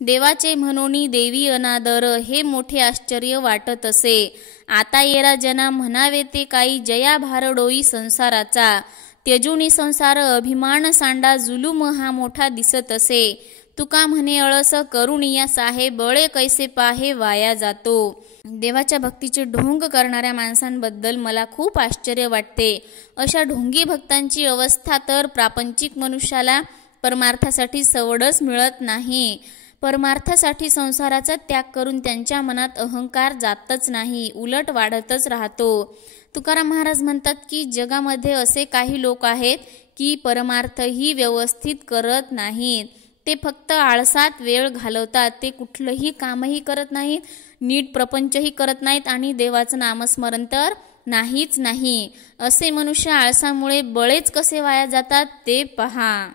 देवाचे म्हणोनी देवी अनादर, हे मोठे आश्चर्य वाटत असे. आता येरा जना म्हणावे ते काही, जया भारडोई संसाराचा. त्यजुनी संसार अभिमान सांडा, जुलूम हा मोठा दिसत असे. तुका म्हणे अळस करुणिया साहे, बळे कैसे पाहे वाया जातो. देवाच्या भक्तीचे ढोंग करणाऱ्या माणसांबद्दल मला खूप आश्चर्य वाटते. अशा ढोंगी भक्तांची अवस्था तर प्रापंचिक मनुष्याला परमार्थासाठी सवडच मिळत नाही. परमार्थासाठी संसाराचा त्याग करून त्यांच्या मनात अहंकार जातच नाही, उलट वाढतच राहतो. तुकाराम महाराज म्हणतात की जगामध्ये असे काही लोक आहेत की परमार्थही व्यवस्थित करत नाहीत. ते फक्त आळसात वेळ घालवतात. ते कुठलंही कामही करत नाहीत, नीट प्रपंचही करत नाहीत आणि देवाचं नामस्मरण तर नाहीच नाही. असे मनुष्य आळसामुळे बळेच कसे वाया जातात ते पहा.